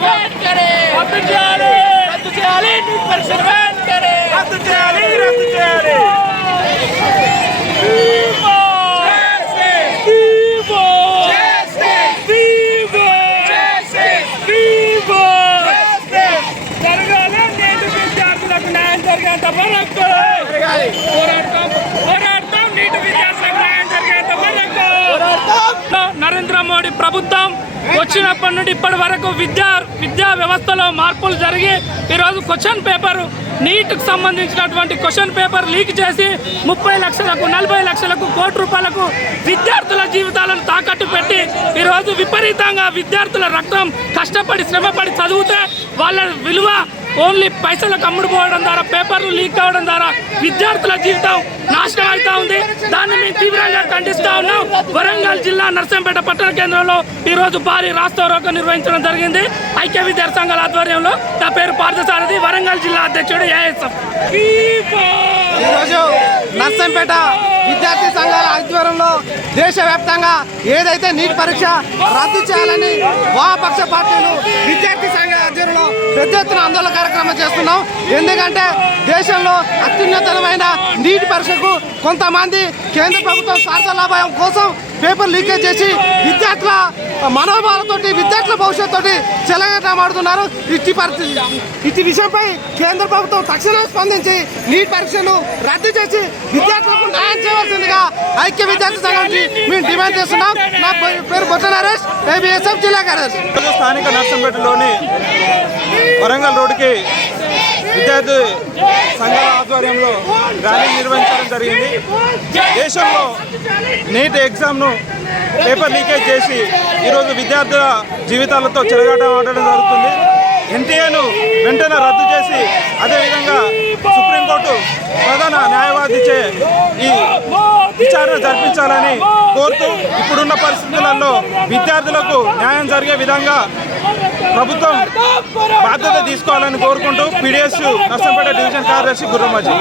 వెంటనే రద్దు చేయాలి రద్దు చేయాలి నీట్ పరీక్షలు రద్దు చేయాలి రద్దు చేయాలి జరగాలి నేటి విద్యార్థులకు న్యాయం జరిగేంత వరకు పోరాడతాం నీటి విద్యార్థులకు న్యాయం జరిగేంత వరకు నరేంద్ర మోడీ ప్రభుత్వం వచ్చినప్పటి నుండి ఇప్పటి వరకు విద్యా విద్యా వ్యవస్థలో మార్పులు జరిగి ఈరోజు క్వశ్చన్ పేపర్ నీట్కి సంబంధించినటువంటి క్వశ్చన్ పేపర్ లీక్ చేసి ముప్పై లక్షలకు నలభై లక్షలకు కోటి రూపాయలకు విద్యార్థుల జీవితాలను తాకట్టు పెట్టి ఈరోజు విపరీతంగా విద్యార్థుల రక్తం కష్టపడి శ్రమపడి చదివితే వాళ్ళ విలువ ఓన్లీ పైసలకు అమ్ముడుపోవడం ద్వారా పేపర్లు లీక్ కావడం ద్వారా విద్యార్థుల జీవితం నాశనం అవుతా ఉంది. దాన్ని మేము తీవ్రంగా ఖండిస్తా ఉన్నాం. వరంగల్ జిల్లా నర్సంపేట పట్టణ కేంద్రంలో ఈరోజు భారీ రాస్తారోకం నిర్వహించడం జరిగింది. ఐక్య విద్యార్థి సంఘాల ఆధ్వర్యంలో నా పేరు పార్థసారథి వరంగల్ జిల్లా అధ్యక్షుడు ఏఎస్ఎఫ్ ఈరోజు నర్సంపేట విద్యార్థి సంఘాల ఆధ్వర్యంలో దేశవ్యాప్తంగా ఏదైతే నీట్ పరీక్ష రద్దు చేయాలని వామపక్ష పార్టీలు విద్యార్థి సంఘాల ఆధ్వర్యంలో పెద్ద ఎత్తున ఆందోళన కార్యక్రమం చేస్తున్నాం. ఎందుకంటే దేశంలో అత్యున్నతమైన నీటి పరీక్షకు కొంతమంది కేంద్ర ప్రభుత్వం స్వార్థ లాభం కోసం పేపర్ లీకేజ్ చేసి విద్యార్థుల మనోభావాలతోటి విద్యార్థుల భవిష్యత్తుతోటి చెలగటమాడుతున్నారు ఇట్టి పరిస్థితి ఇట్టి విషయంపై కేంద్ర ప్రభుత్వం తక్షణం స్పందించి నీట్ పరీక్షను రద్దు చేసి విద్యార్థులకు న్యాయం చేయవలసిందిగా ఐక్య విద్యార్థి సంఘం నుంచి మేము డిమాండ్ చేస్తున్నాం. నా పేరు- పేరు బొత్త నరేష్ ఏబిఎస్ఎఫ్ జిల్లా కార్యదర్శి. స్థానిక నర్సంపేటలోని వరంగల్ రోడ్డుకి విద్యార్థి సంఘాల ఆధ్వర్యంలో ర్యాలీ నిర్వహించడం జరిగింది. దేశంలో నీట్ ఎగ్జామ్ను పేపర్ లీకేజ్ చేసి ఈరోజు విద్యార్థుల జీవితాలతో చెలగాటం ఆడడం జరుగుతుంది. ఎన్టీఏను వెంటనే రద్దు చేసి అదేవిధంగా సుప్రీంకోర్టు ప్రధాన న్యాయవాదిచే ఈ విచారణ జరిపించాలని కోరుతూ ఇప్పుడున్న పరిస్థితులలో విద్యార్థులకు న్యాయం జరిగే విధంగా ప్రభుత్వం బాధ్యత తీసుకోవాలని కోరుకుంటూ పీడిఎస్ నర్సంపేట డివిజన్ కార్యదర్శి గుర్రమాజీ